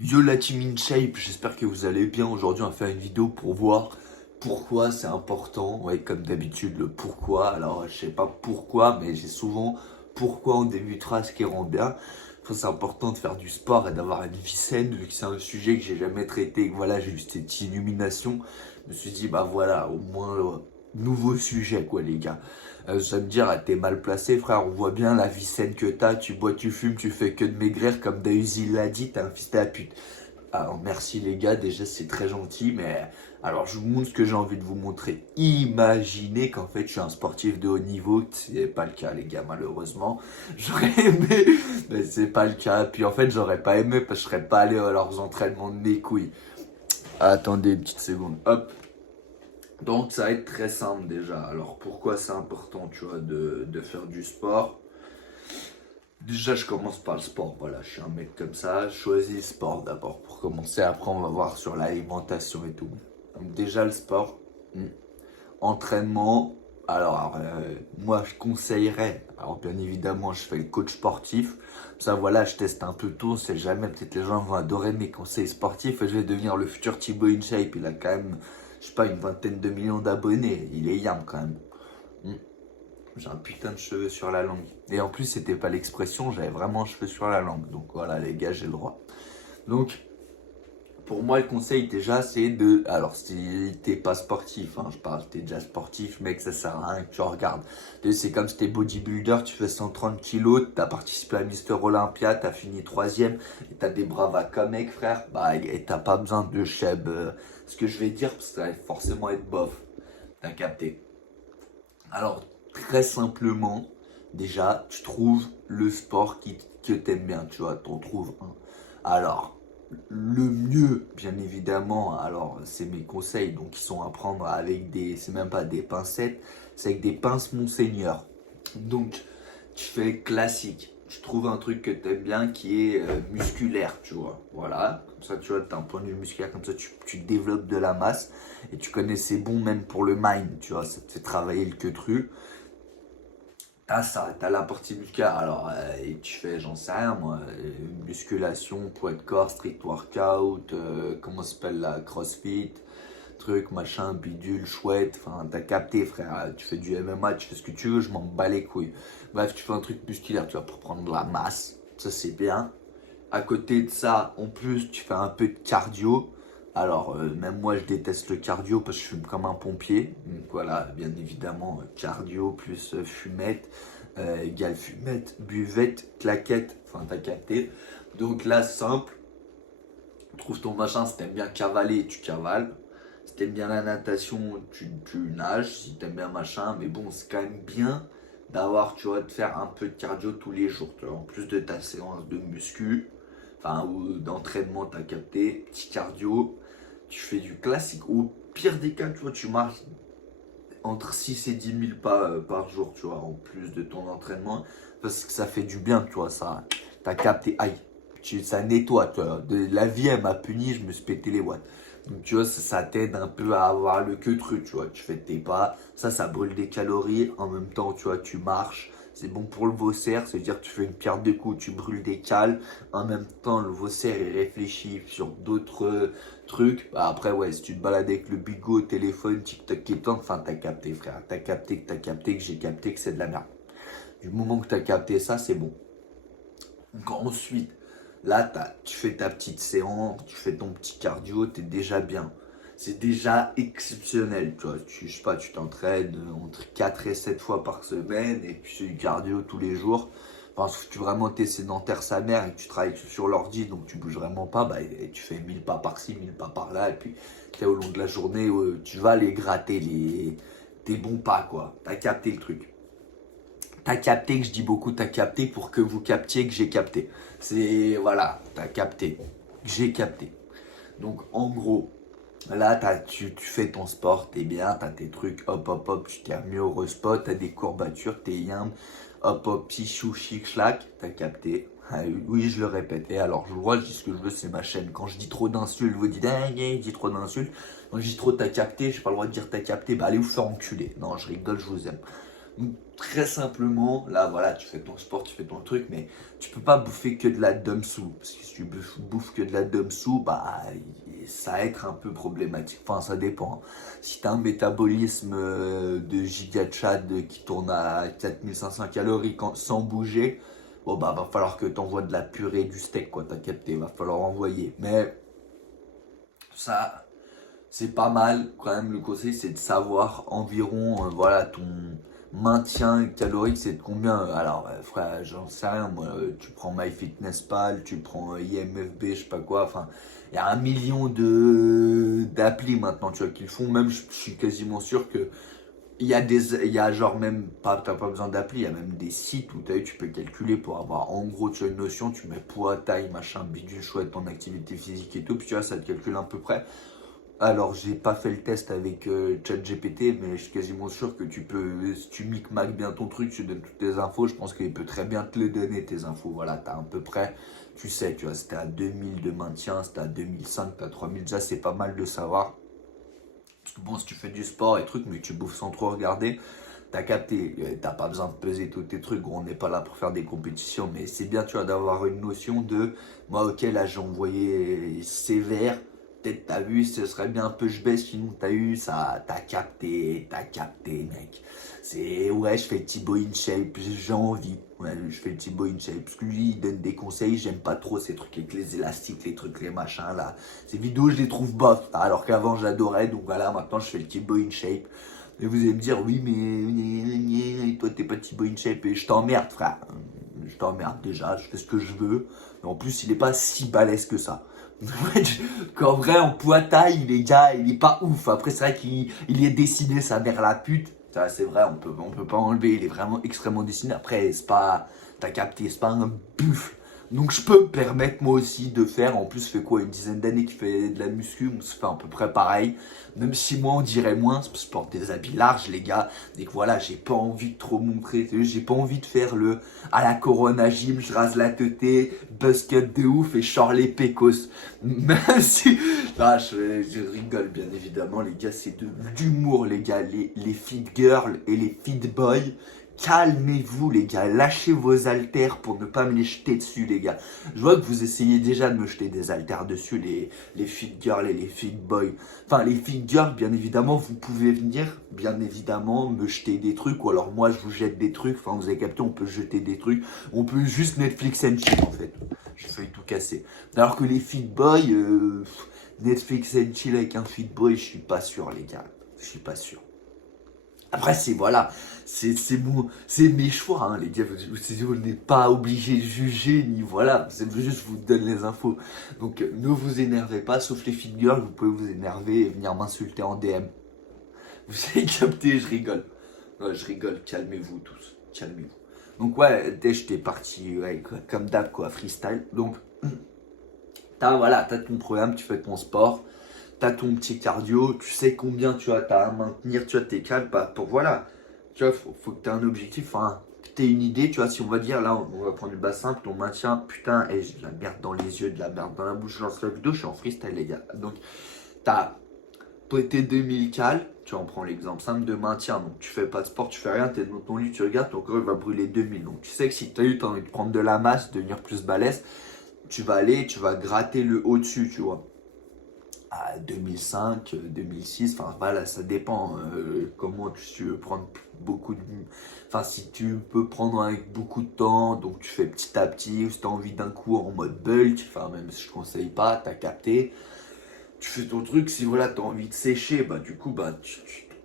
Yo la team InShape, j'espère que vous allez bien. Aujourd'hui, on va faire une vidéo pour voir pourquoi c'est important. Ouais, comme d'habitude, le pourquoi. Alors, je sais pas pourquoi, mais j'ai souvent pourquoi on début de phrase qui rend bien. C'est important de faire du sport et d'avoir une vie saine, vu que c'est un sujet que j'ai jamais traité. Et que voilà, j'ai eu cette illumination. Je me suis dit, bah voilà, au moins, nouveau sujet, quoi, les gars. Vous allez me dire, ah, t'es mal placé, frère. On voit bien la vie saine que t'as. Tu bois, tu fumes, tu fais que de maigrir, comme Daisy l'a dit, t'es un fils de la pute. Alors merci les gars, déjà c'est très gentil, mais alors je vous montre ce que j'ai envie de vous montrer. Imaginez qu'en fait je suis un sportif de haut niveau, c'est pas le cas les gars malheureusement. J'aurais aimé, mais c'est pas le cas. Puis en fait j'aurais pas aimé parce que je serais pas allé à leurs entraînements de mes couilles. Attendez une petite seconde, hop. Donc ça va être très simple déjà. Alors pourquoi c'est important tu vois de faire du sport? Déjà, je commence par le sport. Voilà, je suis un mec comme ça. Je choisis le sport d'abord pour commencer. Après, on va voir sur l'alimentation et tout. Donc, déjà, le sport. Entraînement. Alors, moi, je conseillerais. Alors, bien évidemment, je fais le coach sportif. Ça, voilà, je teste un peu tout. On sait jamais. Peut-être les gens vont adorer mes conseils sportifs et je vais devenir le futur Thibaut InShape. Il a quand même, je sais pas, une vingtaine de millions d'abonnés. Il est yam quand même. Hmm. J'ai un putain de cheveux sur la langue. Et en plus, c'était pas l'expression, j'avais vraiment cheveux sur la langue. Donc voilà, les gars, j'ai le droit. Donc, pour moi, le conseil déjà, c'est de. Alors, si t'es pas sportif, hein, je parle, t'es déjà sportif, mec, ça sert à rien que tu regardes. C'est comme si t'es bodybuilder, tu fais 130 kilos, t'as participé à Mister Olympia, t'as fini troisième, et t'as des bravas comme mec, frère, bah, et t'as pas besoin de cheb. Ce que je vais dire, parce que ça va forcément être bof. T'as capté. Alors, très simplement, déjà, tu trouves le sport que t'aimes bien, tu vois, t'en trouves un. Alors, le mieux, bien évidemment, alors c'est mes conseils, donc ils sont à prendre avec des, c'est même pas des pincettes, c'est avec des pinces Monseigneur. Donc, tu fais classique. Tu trouves un truc que t'aimes bien qui est musculaire, tu vois. Voilà, comme ça, tu vois, t'as un point de vue musculaire, comme ça, tu développes de la masse et tu connais, c'est bon même pour le mind, tu vois, ça te fait travailler le queutru. T'as ça, t'as la partie musculaire. Alors, et tu fais, j'en sais rien moi, musculation, poids de corps, street workout, comment ça s'appelle la crossfit, truc, machin, bidule, chouette. Enfin, t'as capté, frère. Tu fais du MMA, tu fais ce que tu veux, je m'en bats les couilles. Bref, tu fais un truc musculaire, tu vas pour prendre de la masse. Ça, c'est bien. À côté de ça, en plus, tu fais un peu de cardio. Alors, même moi, je déteste le cardio parce que je fume comme un pompier. Donc voilà, bien évidemment, cardio plus fumette égale fumette, buvette, claquette. Enfin, t'as capté. Donc là, simple, trouve ton machin. Si t'aimes bien cavaler, tu cavales. Si t'aimes bien la natation, tu nages. Si t'aimes bien machin, mais bon, c'est quand même bien d'avoir, tu vois, de faire un peu de cardio tous les jours. Tu vois, en plus de ta séance de muscu enfin, ou d'entraînement, t'as capté, petit cardio, tu fais du classique. Au pire des cas, tu vois, tu marches entre 6 et 10 000 pas par jour, tu vois, en plus de ton entraînement, parce que ça fait du bien, tu vois, ça, t'as capté, aïe, ça nettoie, tu vois, la vie, elle m'a puni, je me suis pété les watts. Donc, tu vois, ça t'aide un peu à avoir le queutru, tu vois, tu fais tes pas, ça brûle des calories, en même temps, tu vois, tu marches, c'est bon pour le vaussaire, c'est-à-dire que tu fais une pierre de coups, tu brûles des cales, en même temps, le vaussaire, il réfléchit sur d'autres truc. Bah après, ouais, si tu te balades avec le bigot, téléphone, TikTok et tant, enfin, t'as capté, frère. T'as capté que j'ai capté que c'est de la merde. Du moment que t'as capté ça, c'est bon. Donc ensuite, là, tu fais ta petite séance, tu fais ton petit cardio, t'es déjà bien. C'est déjà exceptionnel, tu vois. Je sais pas, tu t'entraînes entre 4 et 7 fois par semaine et puis c'est du cardio tous les jours. Enfin, si tu vraiment t'es sédentaire sa mère et que tu travailles sur l'ordi, donc tu bouges vraiment pas, bah, et tu fais 1000 pas par-ci, 1000 pas par-là, et puis au long de la journée, tu vas les gratter, tes bons pas, quoi. T'as capté le truc. T'as capté que je dis beaucoup, t'as capté pour que vous captiez que j'ai capté. C'est, voilà, t'as capté. J'ai capté. Donc, en gros, là, tu fais ton sport, t'es bien, t'as tes trucs, hop, hop, hop, tu t'es mis au respot, t'as des courbatures, t'es yam, hop, hop, pichou, chic, chlac, t'as capté. Ah, oui, je le répète. Et alors, je vois, je dis ce que je veux, c'est ma chaîne. Quand je dis trop d'insultes, vous dites, ah, il dit trop d'insultes. Quand je dis trop t'as capté, j'ai pas le droit de dire t'as capté, bah allez vous faire enculer. Non, je rigole, je vous aime. Donc, très simplement, là, voilà, tu fais ton sport, tu fais ton truc, mais tu peux pas bouffer que de la dum-sou. Parce que si tu bouffes que de la dum-sou, bah, ça va être un peu problématique. Enfin, ça dépend. Si tu as un métabolisme de giga chad qui tourne à 4500 calories sans bouger, bon, bah, va falloir que tu envoies de la purée du steak, quoi, t'as capté, va falloir envoyer. Mais ça, c'est pas mal quand même. Le conseil, c'est de savoir environ, voilà, ton maintien calorique, c'est de combien. Alors, frère, j'en sais rien, moi, tu prends MyFitnessPal, tu prends IMFB, je sais pas quoi, enfin, il y a un million de d'applis maintenant, tu vois, qu'ils font. Même, je suis quasiment sûr que il y a genre même pas, t'as pas besoin d'appli, il y a même des sites où tu peux calculer pour avoir en gros, tu as une notion, tu mets poids, taille, machin, bidule, chouette, ton activité physique et tout, puis tu vois, ça te calcule à peu près. Alors, j'ai pas fait le test avec ChatGPT, mais je suis quasiment sûr que tu peux, si tu micmacs bien ton truc, tu donnes toutes tes infos, je pense qu'il peut très bien te les donner, tes infos. Voilà, t'as à peu près, tu sais, tu vois, c'était à 2000 de maintien, c'était à 2005, t'as 3000, déjà c'est pas mal de savoir. Parce que bon, si tu fais du sport et trucs, mais tu bouffes sans trop regarder, t'as capté, t'as pas besoin de peser tous tes trucs, on n'est pas là pour faire des compétitions, mais c'est bien, tu vois, d'avoir une notion de, moi, ok, là, j'ai envoyé sévère, peut-être t'as vu, ce serait bien un peu je baisse, sinon t'as eu, ça, t'as capté, mec. C'est, ouais, je fais Thibaut InShape, j'ai envie, ouais, je fais Thibaut InShape, parce que lui, il donne des conseils, j'aime pas trop ces trucs avec les élastiques, les trucs, les machins, là. Ces vidéos, je les trouve bof, alors qu'avant, j'adorais, donc voilà, maintenant, je fais le Thibaut InShape. Et vous allez me dire, oui, mais toi, t'es pas Thibaut InShape et je t'emmerde, frère. Je t'emmerde déjà, je fais ce que je veux. Et en plus, il est pas si balèze que ça. Qu'en vrai, en poids taille, les gars, il est pas ouf. Après, c'est vrai qu'il est dessiné, sa mère la pute. Ça, c'est vrai, on peut pas enlever. Il est vraiment extrêmement dessiné. Après, c'est pas, t'as capté, c'est pas un buff. Donc, je peux me permettre, moi aussi, de faire. En plus, ça fait quoi, une dizaine d'années qu'il fait de la muscu. On se fait à peu près pareil. Même si moi, on dirait moins, parce que je porte des habits larges, les gars. Et que voilà, j'ai pas envie de trop montrer. J'ai pas envie de faire le à la Corona Gym, je rase la teuté, buzz cut de ouf et je sors les pécos. Même si. Ah, je rigole, bien évidemment, les gars, c'est de l'humour, les gars. Les fit girls et les fit boys. Calmez-vous, les gars. Lâchez vos haltères pour ne pas me les jeter dessus, les gars. Je vois que vous essayez déjà de me jeter des haltères dessus, les fit girls et les fit boys. Enfin, les fit girls, bien évidemment, vous pouvez venir, bien évidemment, me jeter des trucs. Ou alors, moi, je vous jette des trucs. Enfin, vous avez capté, on peut jeter des trucs. On peut juste Netflix and chill, en fait. J'ai failli tout casser. Alors que les fit boys, Netflix and chill avec un fit boy, je suis pas sûr, les gars. Je suis pas sûr. Après, c'est voilà, c'est mes choix, hein, les gars. Vous n'êtes pas obligé de juger, ni voilà. C'est juste, je vous donne les infos. Donc, ne vous énervez pas, sauf les filles girls, vous pouvez vous énerver et venir m'insulter en DM. Vous avez capté, je rigole. Ouais, je rigole, calmez-vous tous, calmez-vous. Donc, ouais, dès j'étais parti, ouais, comme d'hab, quoi, freestyle. Donc, voilà, t'as ton programme, tu fais ton sport. T'as ton petit cardio, tu sais combien tu as à maintenir, tu as tes cales, bah, pour voilà, tu vois, faut que tu aies un objectif, enfin, que tu aies une idée, tu vois, si on va dire, là, on va prendre le bassin, ton maintien, putain, et j'ai de la merde dans les yeux, de la merde dans la bouche, je lance la vidéo, je suis en freestyle, les gars. Donc, t'as tes 2000 cales, tu vois, on prend l'exemple simple de maintien, donc tu fais pas de sport, tu fais rien, t'es dans ton lit, tu regardes, ton corps il va brûler 2000, donc tu sais que si t'as envie de prendre de la masse, devenir plus balèze, tu vas aller, tu vas gratter le haut-dessus, tu vois à 2005, 2006, enfin voilà, ça dépend comment tu veux prendre beaucoup de. Enfin, si tu peux prendre avec beaucoup de temps, donc tu fais petit à petit, ou si tu as envie d'un coup en mode bulk, enfin, même si je conseille pas, t'as capté, tu fais ton truc, si voilà, t'as envie de sécher, bah du coup, bah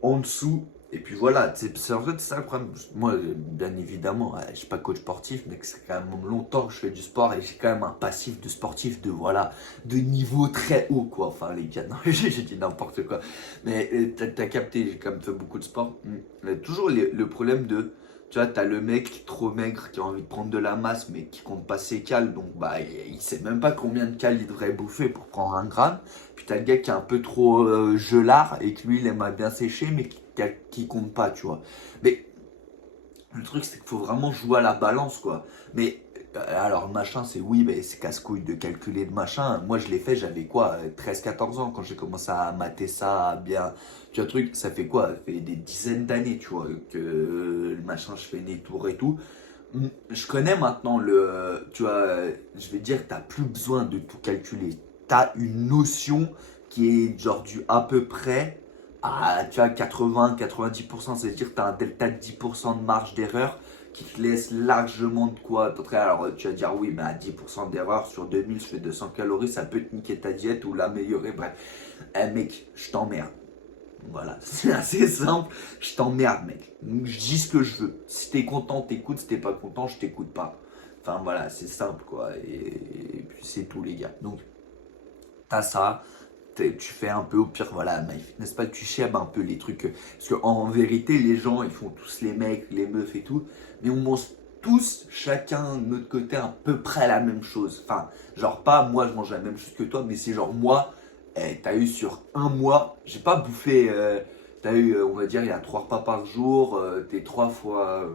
en dessous. Et puis voilà, en fait, c'est ça le problème. Moi, bien évidemment, je suis pas coach sportif, mais c'est quand même longtemps que je fais du sport et j'ai quand même un passif de sportif de voilà, de niveau très haut, quoi. Enfin, les gars, non, j'ai dit n'importe quoi. Mais t'as capté, j'ai quand même fait beaucoup de sport. Toujours le problème de, tu vois, t'as le mec qui est trop maigre, qui a envie de prendre de la masse, mais qui compte pas ses cales, donc bah, il sait même pas combien de cales il devrait bouffer pour prendre un gramme. Puis t'as le gars qui est un peu trop gelard et que lui il aimerait bien sécher mais qui compte pas, tu vois. Mais le truc c'est qu'il faut vraiment jouer à la balance, quoi. Mais Alors, machin, c'est oui, mais c'est casse-couille de calculer le machin. Moi, je l'ai fait, j'avais quoi, 13-14 ans quand j'ai commencé à mater ça, à bien. Tu vois, le truc, ça fait quoi? Ça fait des dizaines d'années, tu vois, que le machin, je fais des tours et tout. Je connais maintenant le. Tu vois, je vais dire, t'as plus besoin de tout calculer. T'as une notion qui est genre du à peu près à, tu vois, 80-90%. C'est-à-dire, t'as un delta de 10% de marge d'erreur qui te laisse largement de quoi t'entraîner. Alors, tu vas dire, oui, mais à 10% d'erreur sur 2000, je fais 200 calories, ça peut te niquer ta diète ou l'améliorer. Bref, mec, je t'emmerde. Voilà, c'est assez simple. Je t'emmerde, mec. Je dis ce que je veux. Si t'es content, t'écoutes. Si t'es pas content, je t'écoute pas. Enfin voilà, c'est simple quoi. Et puis c'est tout, les gars. Donc, t'as ça. Tu fais un peu au pire, voilà, MyFitnessPal, tu chèbes un peu les trucs. Parce qu'en vérité, les gens, ils font tous les mecs, les meufs et tout. Mais on mange tous, chacun de notre côté, à peu près la même chose. Enfin, genre pas moi, je mange la même chose que toi, mais c'est genre moi, t'as eu sur un mois, j'ai pas bouffé. T'as eu, on va dire, il y a 3 repas par jour, t'es 3 fois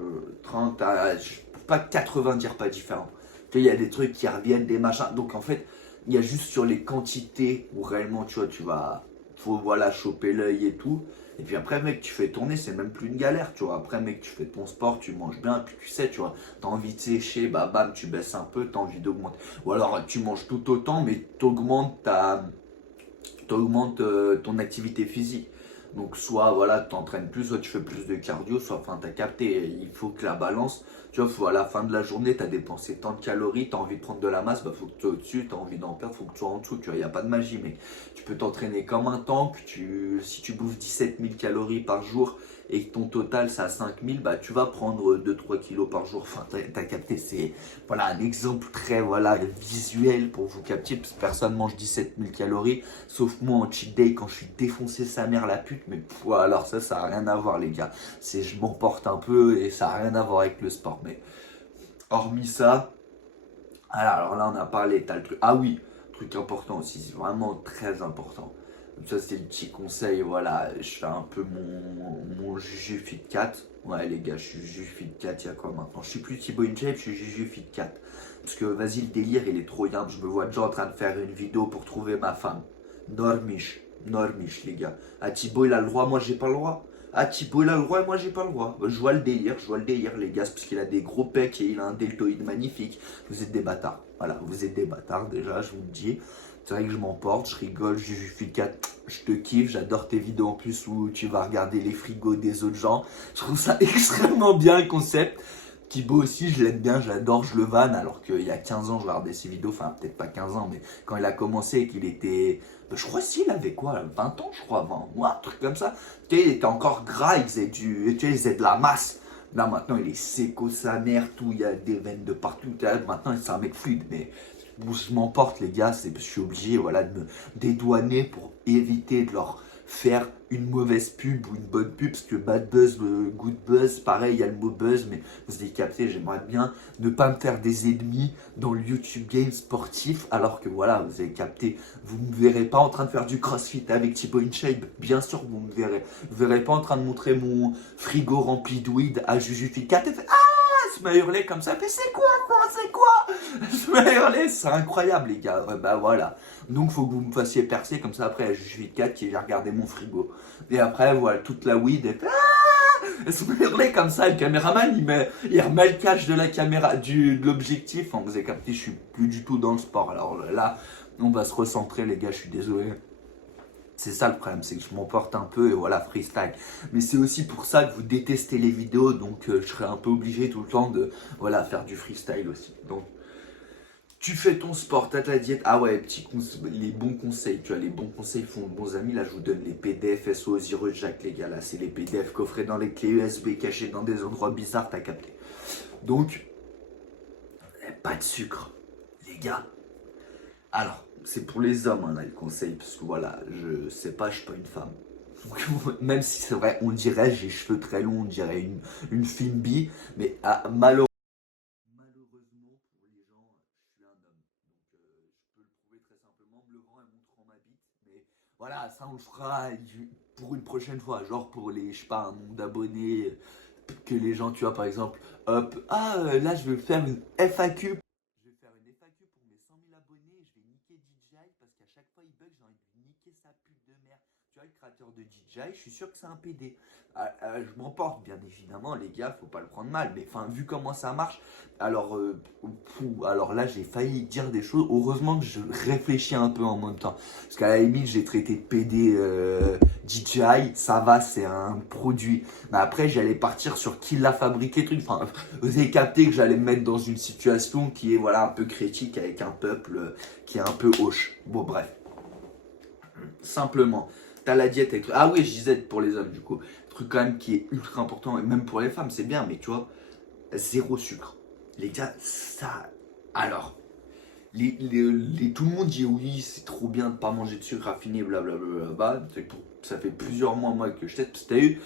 30, je peux pas 90 repas différents. Tu sais, il y a des trucs qui reviennent, des machins. Donc en fait, il y a juste sur les quantités où réellement, tu vois, tu vas, faut voilà, choper l'œil et tout. Et puis après, mec, tu fais tourner, c'est même plus une galère, tu vois. Après, mec, tu fais ton sport, tu manges bien, puis tu sais, tu vois, t'as envie de sécher, bah bam, tu baisses un peu, t'as envie d'augmenter. Ou alors, tu manges tout autant, mais t'augmentes ton activité physique. Donc soit voilà, tu t'entraînes plus, soit tu fais plus de cardio, soit enfin t'as capté, il faut que la balance, tu vois, faut à la fin de la journée, tu as dépensé tant de calories, tu as envie de prendre de la masse, bah faut que tu sois au-dessus, tu as envie d'en perdre, faut que tu sois en dessous, tu vois, il n'y a pas de magie, mec. Tu peux t'entraîner comme un tank, si tu bouffes 17 000 calories par jour et que ton total c'est à 5 000, bah tu vas prendre 2-3 kilos par jour, enfin t'as capté, c'est voilà un exemple très voilà visuel pour vous capter, parce que personne mange 17 000 calories. Sauf moi en cheat day quand je suis défoncé sa mère la pute. Mais alors ça a rien à voir les gars. C'est je m'emporte un peu et ça a rien à voir avec le sport. Mais hormis ça, alors là on a parlé, t'as le truc. Ah oui, truc important aussi, c'est vraiment très important. Ça c'est le petit conseil, voilà, je fais un peu mon Juju Fit 4. Ouais les gars, je suis Juju Fit 4, il y a quoi maintenant? Je suis plus Thibaut InShape, je suis Juju Fit 4. Parce que vas-y le délire il est trop bien, je me vois déjà en train de faire une vidéo pour trouver ma femme. Normiche, Normiche les gars. Ah Thibaut il a le droit, moi j'ai pas le droit. Ah Thibaut il a le droit et moi j'ai pas le droit. Je vois le délire, les gars, c'est parce qu'il a des gros pecs et il a un deltoïde magnifique. Vous êtes des bâtards. Voilà, vous êtes des bâtards déjà, je vous le dis. C'est vrai que je m'emporte, je rigole, je suis 4, je te kiffe, j'adore tes vidéos en plus où tu vas regarder les frigos des autres gens. Je trouve ça extrêmement bien le concept. Thibaut aussi, je l'aime bien, je l'adore, je le vanne, alors qu'il y a 15 ans, je regardais ses vidéos, enfin peut-être pas 15 ans, mais quand il a commencé et qu'il était, je crois s'il avait quoi, 20 ans je crois, 20 mois, un truc comme ça. Tu sais, il était encore gras, il faisait tu sais, il faisait de la masse. Là maintenant il est séco sa mère, tout, il y a des veines de partout. Maintenant c'est un mec fluide, mais je m'emporte les gars, je suis obligé voilà, de me dédouaner pour éviter de leur faire une mauvaise pub ou une bonne pub, parce que bad buzz, good buzz, pareil, il y a le mot buzz, mais vous avez capté, j'aimerais bien ne pas me faire des ennemis dans le YouTube game sportif, alors que voilà, vous avez capté, vous ne me verrez pas en train de faire du crossfit avec Thibaut InShape, bien sûr vous me verrez. Vous ne verrez pas en train de montrer mon frigo rempli de weed à Jujufika et fait ah, je m'a hurlé comme ça, mais c'est quoi, c'est quoi? Je m'a hurlé, c'est incroyable les gars, ouais, bah voilà. Donc faut que vous me fassiez percer comme ça après je suis 4 qui a regardé mon frigo. Et après voilà toute la weed et elle se met hurler comme ça, le caméraman il remet le cache de la caméra, de l'objectif. Enfin, vous avez capté, je suis plus du tout dans le sport. Alors là, on va se recentrer les gars, je suis désolé. C'est ça le problème, c'est que je m'emporte un peu et voilà, freestyle. Mais c'est aussi pour ça que vous détestez les vidéos, donc je serai un peu obligé tout le temps de voilà, faire du freestyle aussi. Donc tu fais ton sport, t'as ta diète. Ah ouais, les bons conseils, tu vois, les bons conseils font de bons amis. Là, je vous donne les PDF SO Zero Jack, les gars. Là, c'est les PDF coffrés dans les clés USB, cachés dans des endroits bizarres, t'as capté. Donc, pas de sucre, les gars. Alors, c'est pour les hommes, hein, là, le conseil, parce que voilà, je sais pas, je suis pas une femme. Donc, même si c'est vrai, on dirait, j'ai les cheveux très longs, on dirait une fine bille, mais malheureusement, pour les gens, je suis un homme. Donc, je peux le prouver très simplement en me levant et montrant ma bite. Mais voilà, ça, on le fera pour une prochaine fois. Genre pour les, je sais pas, un nombre d'abonnés. Que les gens, tu vois, par exemple, hop, là, je vais faire une FAQ parce qu'à chaque fois il bug, j'ai envie de lui niquer sa pute de merde. Tu vois, le créateur de DJI, je suis sûr que c'est un PD. Je m'emporte, bien évidemment, les gars, faut pas le prendre mal, mais enfin, vu comment ça marche, alors là, j'ai failli dire des choses. Heureusement que je réfléchis un peu en même temps. Parce qu'à la limite, j'ai traité de PD DJI, ça va, c'est un produit. Mais après, j'allais partir sur qui l'a fabriqué, truc. Enfin, vous avez capté que j'allais me mettre dans une situation qui est voilà un peu critique avec un peuple qui est un peu hoche. Bon, bref. Simplement, t'as la diète avec. Ah oui, je disais pour les hommes, du coup. Truc quand même qui est ultra important, et même pour les femmes, c'est bien, mais tu vois, zéro sucre. Les gars, ça. Alors, tout le monde dit oui, c'est trop bien de pas manger de sucre raffiné, blablabla. Ça fait plusieurs mois, moi, que je teste. Parce que t'as eu,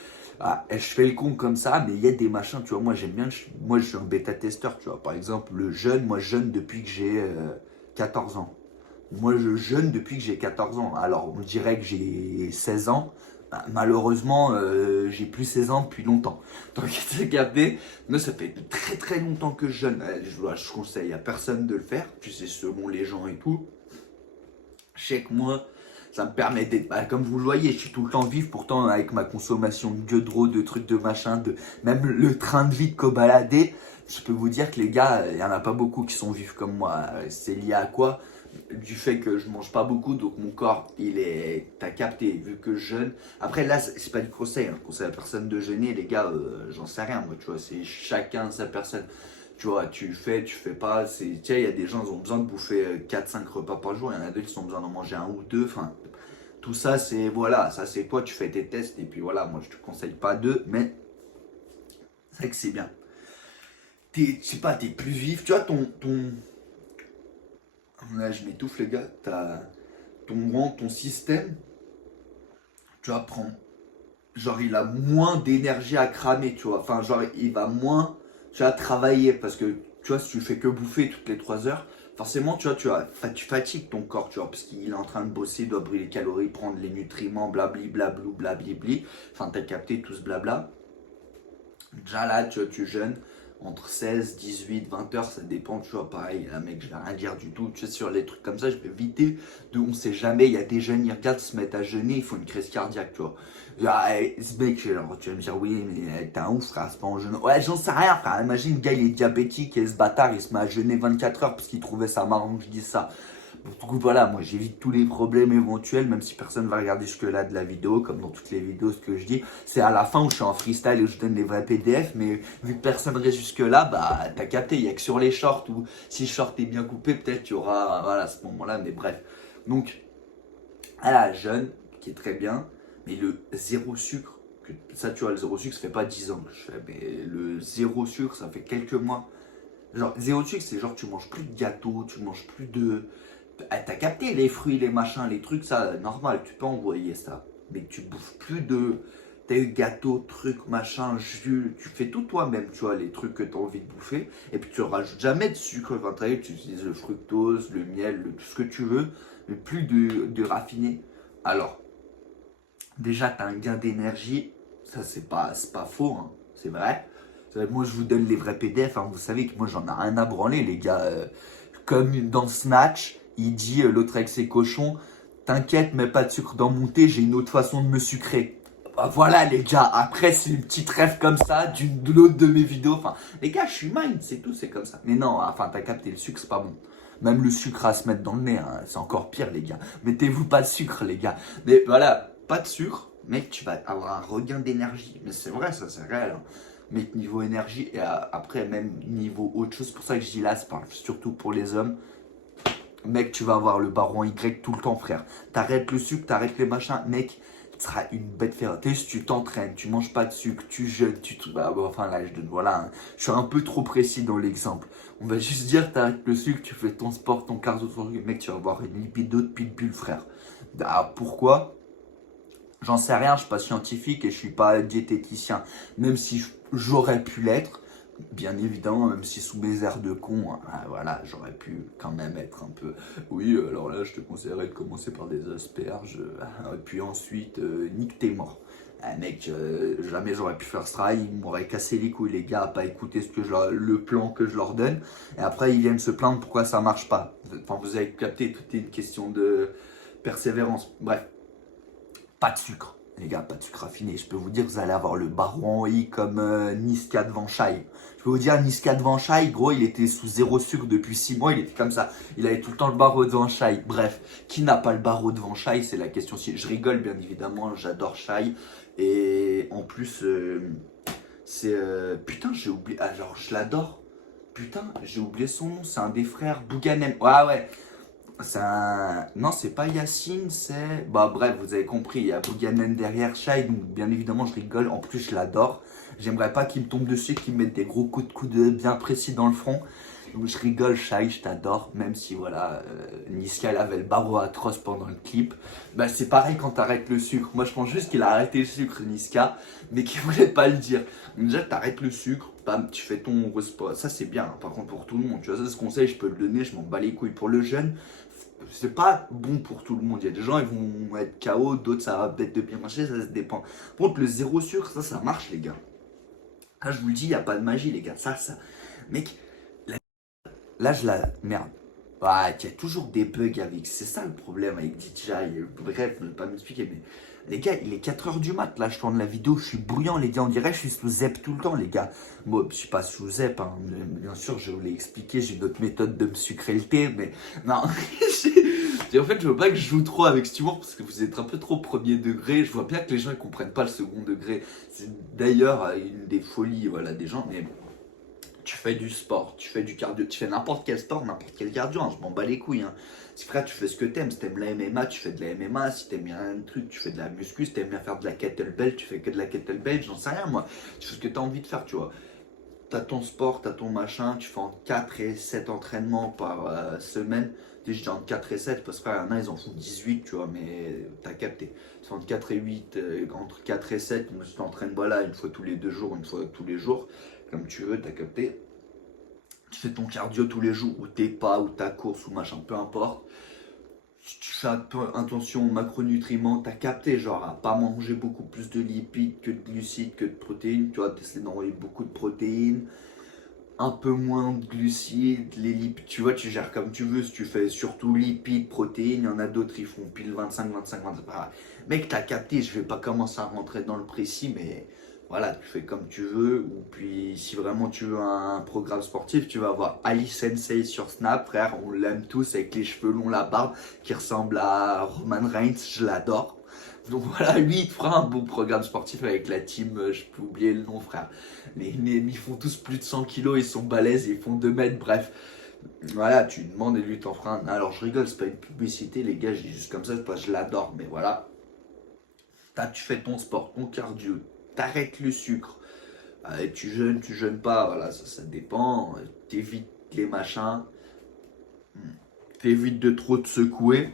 je fais le con comme ça, mais il y a des machins, tu vois. Moi, j'aime bien. Moi, je suis un bêta-testeur, tu vois. Par exemple, le jeûne, moi, je jeûne depuis que j'ai 14 ans. Moi, je jeûne depuis que j'ai 14 ans. Alors, on dirait que j'ai 16 ans. Bah, malheureusement, j'ai plus 16 ans depuis longtemps. Donc, tu capté. Moi, ça fait très très longtemps que je jeûne. Je conseille à personne de le faire. Tu sais, selon les gens et tout. Je sais que moi, ça me permet d'être, comme vous le voyez, je suis tout le temps vif. Pourtant, avec ma consommation de gueudreau, de trucs, de machin, même le train de vie de balader, je peux vous dire que les gars, il n'y en a pas beaucoup qui sont vifs comme moi. C'est lié à quoi? Du fait que je mange pas beaucoup, donc mon corps, t'as capté, vu que je jeûne. Après, là, c'est pas du conseil, hein. Je conseille à personne de jeûner, les gars, j'en sais rien, moi, tu vois, c'est chacun sa personne. Tu vois, tu fais pas. Tiens, il y a des gens qui ont besoin de bouffer 4-5 repas par jour, il y en a d'autres qui ont besoin d'en manger un ou deux. Enfin, tout ça, c'est voilà, ça c'est toi, tu fais tes tests, et puis voilà, moi je te conseille pas deux, mais c'est vrai que c'est bien. Je sais pas, t'es plus vif, tu vois, là je m'étouffe les gars, ton système, tu vois, genre il a moins d'énergie à cramer, tu vois, enfin genre il va moins, tu vois, travailler, parce que tu vois, si tu fais que bouffer toutes les 3 heures, forcément, tu fatigues ton corps, tu vois, parce qu'il est en train de bosser, il doit brûler les calories, prendre les nutriments, blabli, blablou, blablibli, enfin t'as capté tout ce blabla. Déjà là, tu vois, tu jeûnes entre 16, 18, 20 heures, ça dépend, tu vois, pareil, là, mec, je vais rien dire du tout, tu sais, sur les trucs comme ça, je vais éviter on sait jamais, il y a des jeunes, ils regardent, se mettent à jeûner, ils font une crise cardiaque, tu vois. Ce mec, alors, tu vas me dire, oui, mais t'es un ouf, frère, c'est pas en jeûne. Ouais, j'en sais rien, frère, imagine, le gars, il est diabétique, et ce bâtard, il se met à jeûner 24 heures parce qu'il trouvait ça marrant que je dise ça. Du coup, voilà, moi j'évite tous les problèmes éventuels, même si personne va regarder jusque-là de la vidéo, comme dans toutes les vidéos, ce que je dis. C'est à la fin où je suis en freestyle et où je donne les vrais PDF, mais vu que personne reste jusque-là, bah t'as capté, il n'y a que sur les shorts où si le short est bien coupé, peut-être tu auras, voilà, à ce moment-là, mais bref. Donc, à la jeune, qui est très bien, mais le zéro sucre, ça tu vois, le zéro sucre, ça fait pas 10 ans que je fais, mais le zéro sucre, ça fait quelques mois. Genre, zéro sucre, c'est genre tu manges plus de gâteau, tu manges plus de. T'as capté les fruits, les machins, les trucs, ça, normal, tu peux envoyer ça. Mais tu bouffes plus de. T'as eu gâteau, trucs, machin, jus, tu fais tout toi-même, tu vois, les trucs que t'as envie de bouffer. Et puis tu rajoutes jamais de sucre quand tu utilises le fructose, le miel, tout ce que tu veux, mais plus de raffiné. Alors, déjà, t'as un gain d'énergie, ça c'est pas faux, hein, c'est vrai. Moi, je vous donne les vrais PDF, hein. Vous savez que moi, j'en ai rien à branler, les gars. Comme dans Snatch, il dit, l'autre avec ses cochons, t'inquiète, mets pas de sucre dans mon thé, j'ai une autre façon de me sucrer. Bah, voilà, les gars. Après, c'est une petite rêve comme ça, de l'autre de mes vidéos. Enfin, les gars, je suis mind, c'est tout, c'est comme ça. Mais non, enfin, t'as capté, le sucre, c'est pas bon. Même le sucre à se mettre dans le nez, hein, c'est encore pire, les gars. Mettez-vous pas de sucre, les gars. Mais voilà, pas de sucre, mec, tu vas avoir un regain d'énergie. Mais c'est vrai, ça, c'est réel, hein. Mais niveau énergie, et après, même niveau autre chose, c'est pour ça que je dis là, c'est surtout pour les hommes. Mec, tu vas avoir le baron Y tout le temps, frère. T'arrêtes le sucre, t'arrêtes les machins, mec, tu seras une bête féroce. Si tu t'entraînes, tu manges pas de sucre, tu jeûnes, enfin là, je donne, voilà, hein. Je suis un peu trop précis dans l'exemple. On va juste dire, t'arrêtes le sucre, tu fais ton sport, ton cardio, mec, tu vas avoir une lipido de pile frère. Pourquoi? J'en sais rien, je suis pas scientifique et je suis pas diététicien. Même si j'aurais pu l'être, bien évidemment, même si sous mes airs de con, voilà, j'aurais pu quand même être un peu. Oui, alors là, je te conseillerais de commencer par des asperges, et puis ensuite, nique tes morts. Mec, jamais j'aurais pu faire ce travail, ils m'auraient cassé les couilles, les gars, à pas écouter le plan que je leur donne. Et après, ils viennent se plaindre pourquoi ça marche pas. enfin, vous avez capté, tout est une question de persévérance. Bref, pas de sucre. Les gars, pas de sucre raffiné. Je peux vous dire, vous allez avoir le baron en I comme Niska devant Shai. Je peux vous dire, Niska devant Shai, gros, il était sous 0 sucre depuis 6 mois. Il était comme ça. Il avait tout le temps le barreau devant Shai. Bref, qui n'a pas le barreau devant Shai? C'est la question. Si je rigole, bien évidemment, j'adore Shai. Et en plus, c'est. Putain, j'ai oublié. Ah, genre, je l'adore. Putain, j'ai oublié son nom. C'est un des frères Bouganem. Ouais, ouais. C'est un... Non, c'est pas Yacine, c'est... Bah bref, vous avez compris, il y a Bouganen derrière Shai, donc bien évidemment je rigole, en plus je l'adore. J'aimerais pas qu'il me tombe dessus, qu'il me mette des gros coups de coude bien précis dans le front. Donc je rigole, Shai, je t'adore, même si voilà, Niska elle avait le barreau atroce pendant le clip. Bah c'est pareil quand t'arrêtes le sucre. Moi je pense juste qu'il a arrêté le sucre, Niska, mais qu'il voulait pas le dire. Donc déjà t'arrêtes le sucre, bam, tu fais ton sport. Ça c'est bien, hein, par contre pour tout le monde. Tu vois, ça ce conseil, je peux le donner, je m'en bats les couilles pour le jeune. C'est pas bon pour tout le monde. Il y a des gens, ils vont être KO, d'autres, ça va peut-être de bien marcher, ça se dépend. Par contre, le zéro sucre, ça marche, les gars. Là, je vous le dis, il n'y a pas de magie, les gars. Ça. Mec, là, je la. Merde. Ouais, il y a toujours des bugs avec. C'est ça le problème avec DJI. Bref, je ne vais pas m'expliquer, mais. Les gars, il est 4h du mat, là, je tourne la vidéo, je suis bruyant, les gars, on dirait que je suis sous ZEP tout le temps, les gars. Moi, je suis pas sous ZEP, hein, bien sûr, je vous l'ai expliqué, j'ai d'autres méthodes de me sucrer le thé, mais non, en fait, je veux pas que je joue trop avec cet humour, parce que vous êtes un peu trop premier degré, je vois bien que les gens, ils comprennent pas le second degré. C'est d'ailleurs une des folies, voilà, des gens, mais bon. Tu fais du sport, tu fais du cardio, tu fais n'importe quel sport, n'importe quel cardio, hein, je m'en bats les couilles. Hein. Si frère, tu fais ce que t'aimes, si t'aimes la MMA, tu fais de la MMA, si t'aimes bien un truc, tu fais de la muscu, si t'aimes bien faire de la kettlebell, tu fais que de la kettlebell, j'en sais rien moi. Tu fais ce que t'as envie de faire, tu vois. T'as ton sport, t'as ton machin, tu fais entre 4 et 7 entraînements par semaine. Je dis entre 4 et 7 parce qu'il y en a, ils en font 18, tu vois, mais t'as capté. C'est entre 4 et 8, entre 4 et 7, moi je t'entraîne, voilà, une fois tous les 2 jours, une fois tous les jours, comme tu veux, t'as capté. Tu fais ton cardio tous les jours, ou tes pas, ou ta course, ou machin, peu importe. Tu fais attention aux macronutriments, t'as capté, genre à pas manger beaucoup plus de lipides que de glucides, que de protéines, tu vois, t'essaies d'envoyer beaucoup de protéines, un peu moins de glucides, les lipides, tu vois, tu gères comme tu veux, si tu fais surtout lipides, protéines, il y en a d'autres, ils font pile 25, 25, 25, mec, t'as capté, je vais pas commencer à rentrer dans le précis, mais voilà, tu fais comme tu veux, ou puis si vraiment tu veux un programme sportif, tu vas avoir Ali Sensei sur Snap, frère, on l'aime tous avec les cheveux longs, la barbe, qui ressemble à Roman Reigns, je l'adore. Donc voilà, lui, il te fera un beau programme sportif avec la team, je peux oublier le nom, frère. Ils font tous plus de 100 kilos, ils sont balèzes, ils font 2 mètres, bref. Voilà, tu demandes et lui t'en fera un. Alors je rigole, c'est pas une publicité, les gars, je dis juste comme ça, parce que je l'adore, mais voilà. Tu fais ton sport, ton cardio, t'arrêtes le sucre. Tu jeûnes pas, voilà, ça dépend. T'évites les machins. T'évites de trop te secouer.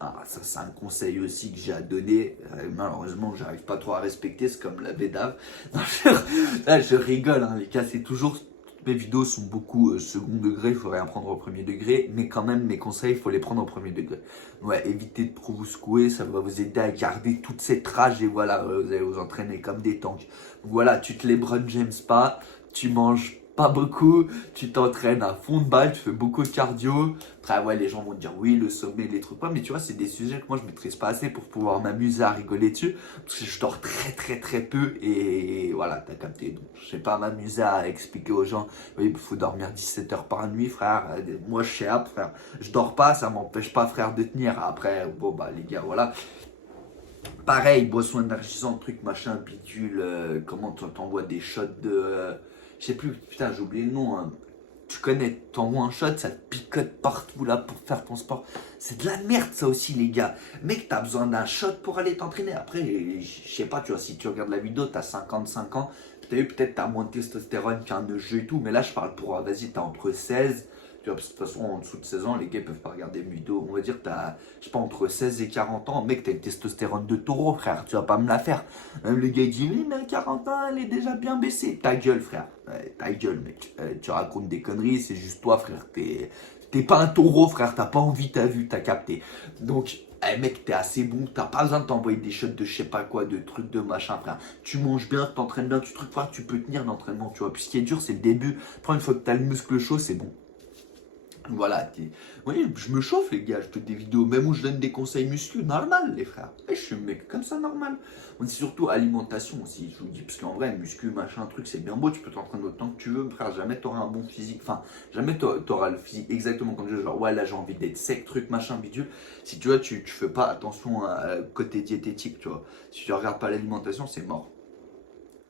Ah, ça, c'est un conseil aussi que j'ai à donner. Malheureusement, j'arrive pas trop à respecter. C'est comme la bédave. Là, je rigole, hein, les gars. C'est toujours. Mes vidéos sont beaucoup second degré. Il faut rien prendre au premier degré. Mais quand même, mes conseils, il faut les prendre au premier degré. Ouais, évitez de trop vous secouer. Ça va vous aider à garder toute cette rage. Et voilà, vous allez vous entraîner comme des tanks. Donc voilà, tu te les LeBron James pas. Tu manges pas beaucoup, tu t'entraînes à fond de balle, tu fais beaucoup de cardio. Après, ouais, les gens vont te dire oui, le sommet, les trucs, pas. Mais tu vois, c'est des sujets que moi je maîtrise pas assez pour pouvoir m'amuser à rigoler dessus. Parce que je dors très, très, très peu. Et voilà, t'as capté. Donc, je sais pas m'amuser à expliquer aux gens oui, il faut dormir 17 heures par nuit, frère. Moi, je sais, frère. Je dors pas, ça m'empêche pas, frère, de tenir. Après, bon, bah, les gars, voilà. Pareil, boisson énergisante, truc, machin, bidule. Comment t'envoies des shots de. Je sais plus, putain, j'ai oublié le nom. Hein. Tu connais, t'envoies un shot, ça te picote partout là pour faire ton sport. C'est de la merde ça aussi, les gars. Mec, t'as besoin d'un shot pour aller t'entraîner. Après, je sais pas, tu vois, si tu regardes la vidéo, t'as 55 ans. T'as vu, peut-être t'as moins de testostérone qu'un de jeu et tout. Mais là, je parle pour, vas-y, t'as entre 16. Tu vois, parce que de toute façon, en dessous de 16 ans, les gars ils peuvent pas regarder mes vidéos. On va dire que t'as, je sais pas, entre 16 et 40 ans. Mec, t'as une testostérone de taureau, frère. Tu vas pas me la faire. Même le gars il dit, oui, mais à 40 ans, elle est déjà bien baissée. Ta gueule, frère. Ta gueule, mec. Tu racontes des conneries, c'est juste toi, frère. T'es pas un taureau, frère. T'as pas envie, t'as vu, t'as capté. Donc, mec, t'es assez bon. T'as pas besoin de t'envoyer des shots de je sais pas quoi, de trucs de machin, frère. Tu manges bien, t'entraînes bien, tu trucs, frère. Tu peux tenir l'entraînement, tu vois. Puis ce qui est dur, c'est le début. Après, une fois que t'as le muscle chaud, c'est bon. Voilà, oui, je me chauffe les gars, je fais des vidéos même où je donne des conseils muscu, normal les frères. Et je suis un mec comme ça, normal. On dit surtout alimentation aussi, je vous dis, parce qu'en vrai, muscu, machin, truc, c'est bien beau, tu peux t'entraîner autant que tu veux, frère, jamais t'auras un bon physique, enfin, jamais t'auras le physique exactement comme je veux, genre, ouais, là j'ai envie d'être sec, truc, machin, bidule. Si tu vois, tu fais pas attention à côté diététique, tu vois. Si tu regardes pas l'alimentation, c'est mort.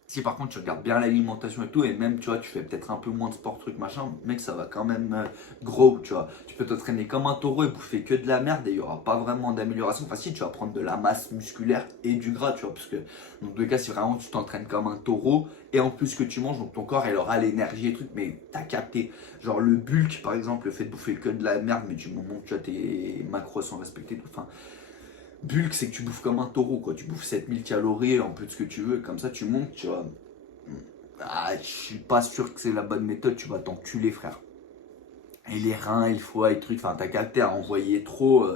Si par contre tu regardes bien l'alimentation et tout, et même tu vois, tu fais peut-être un peu moins de sport, truc machin, mec, ça va quand même gros, tu vois. Tu peux t'entraîner comme un taureau et bouffer que de la merde et il n'y aura pas vraiment d'amélioration. Enfin, si tu vas prendre de la masse musculaire et du gras, tu vois, parce que dans tous les cas, si vraiment tu t'entraînes comme un taureau et en plus que tu manges, donc ton corps il aura l'énergie et truc, mais t'as capté. Genre le bulk par exemple, le fait de bouffer que de la merde, mais du moment que tu as tes macros sont respectés, tout, enfin. Bulk, c'est que tu bouffes comme un taureau, quoi. Tu bouffes 7000 calories en plus de ce que tu veux, comme ça tu montes, tu vois. Ah, je suis pas sûr que c'est la bonne méthode, tu vas t'enculer, frère. Et les reins, et le foie, et trucs, enfin, t'as capté à envoyer trop.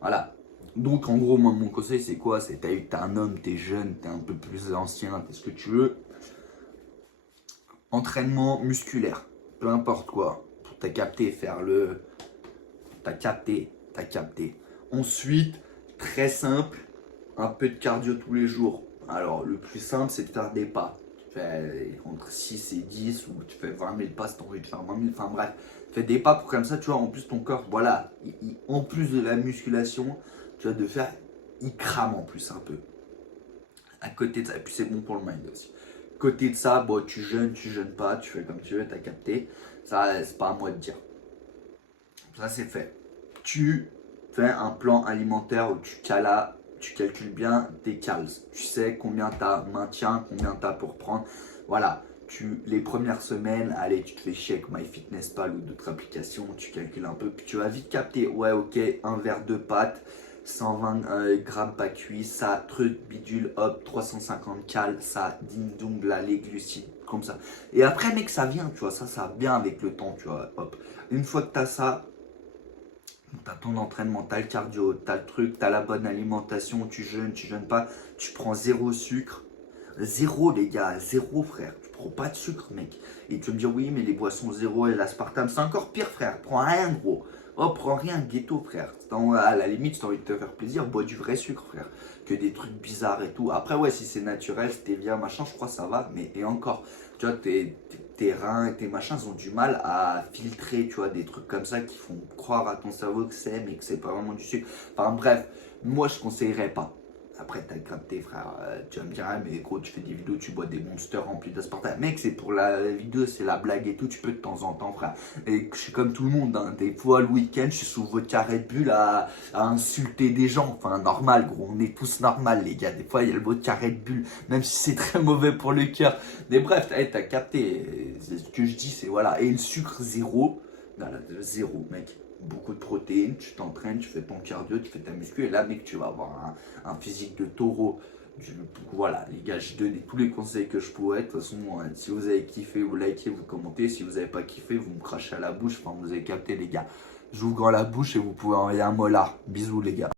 Voilà. Donc, en gros, moi, mon conseil, c'est quoi? C'est t'es un homme, t'es jeune, t'es un peu plus ancien, t'es ce que tu veux. Entraînement musculaire, peu importe quoi. Pour t'as capté, faire le. T'as capté, t'as capté. Ensuite, très simple, un peu de cardio tous les jours. Alors, le plus simple, c'est de faire des pas. Tu fais entre 6 et 10 ou tu fais 20 000 pas si tu as envie de faire 20 000. Enfin bref, fais des pas pour comme ça, tu vois, en plus ton corps, voilà, en plus de la musculation, tu vas de faire, il crame en plus un peu. À côté de ça, et puis c'est bon pour le mind aussi. Côté de ça, bon, tu jeûnes pas, tu fais comme tu veux, t'as capté. Ça, c'est pas à moi de dire. Ça, c'est fait. Tu fais un plan alimentaire où tu calcules bien tes cales. Tu sais combien tu as maintien, combien tu as pour prendre. Voilà. Les premières semaines, allez, tu te fais chier avec MyFitnessPal ou d'autres applications, tu calcules un peu, puis tu vas vite capter, ouais, ok, un verre de pâtes, 120 grammes pas cuit, ça, truc, bidule, hop, 350 cales, ça, ding dong, là, les glucides, comme ça. Et après, mec, ça vient, tu vois, ça vient avec le temps, tu vois, hop. Une fois que tu as ça, t'as ton entraînement, t'as le cardio, t'as le truc, t'as la bonne alimentation, tu jeûnes pas, tu prends zéro sucre. Zéro les gars, zéro frère. Tu prends pas de sucre mec. Et tu vas me dire oui mais les boissons zéro et l'aspartame, c'est encore pire frère. Prends rien gros. Oh prends rien ghetto frère. À la limite si t'as envie de te faire plaisir, bois du vrai sucre frère. Que des trucs bizarres et tout. Après ouais si c'est naturel, stevia machin, je crois ça va. Mais et encore, tu vois tes reins et tes machins ils ont du mal à filtrer, tu vois, des trucs comme ça qui font croire à ton cerveau que c'est, mais que c'est pas vraiment du sucre. Enfin bref, moi je conseillerais pas. Après, t'as capté, frère. Tu vas me dire, ah, mais gros, tu fais des vidéos, tu bois des monsters remplis d'aspartame. Mec, c'est pour la vidéo, c'est la blague et tout. Tu peux de temps en temps, frère. Et je suis comme tout le monde. Hein. Des fois, le week-end, je suis sous votre Red Bull à insulter des gens. Enfin, normal, gros. On est tous normal, les gars. Des fois, il y a le vodka Red Bull, même si c'est très mauvais pour le cœur. Mais bref, t'as capté. Ce que je dis, c'est voilà. Et le sucre, zéro. Voilà, zéro, mec. Beaucoup de protéines, tu t'entraînes, tu fais ton cardio, tu fais ta muscu, et là, mec, tu vas avoir un physique de taureau. Voilà, les gars, je donne tous les conseils que je pourrais. De toute façon, si vous avez kiffé, vous likez, vous commentez. Si vous n'avez pas kiffé, vous me crachez à la bouche. Enfin, vous avez capté, les gars. Je vous grand la bouche et vous pouvez envoyer un molar. Bisous, les gars.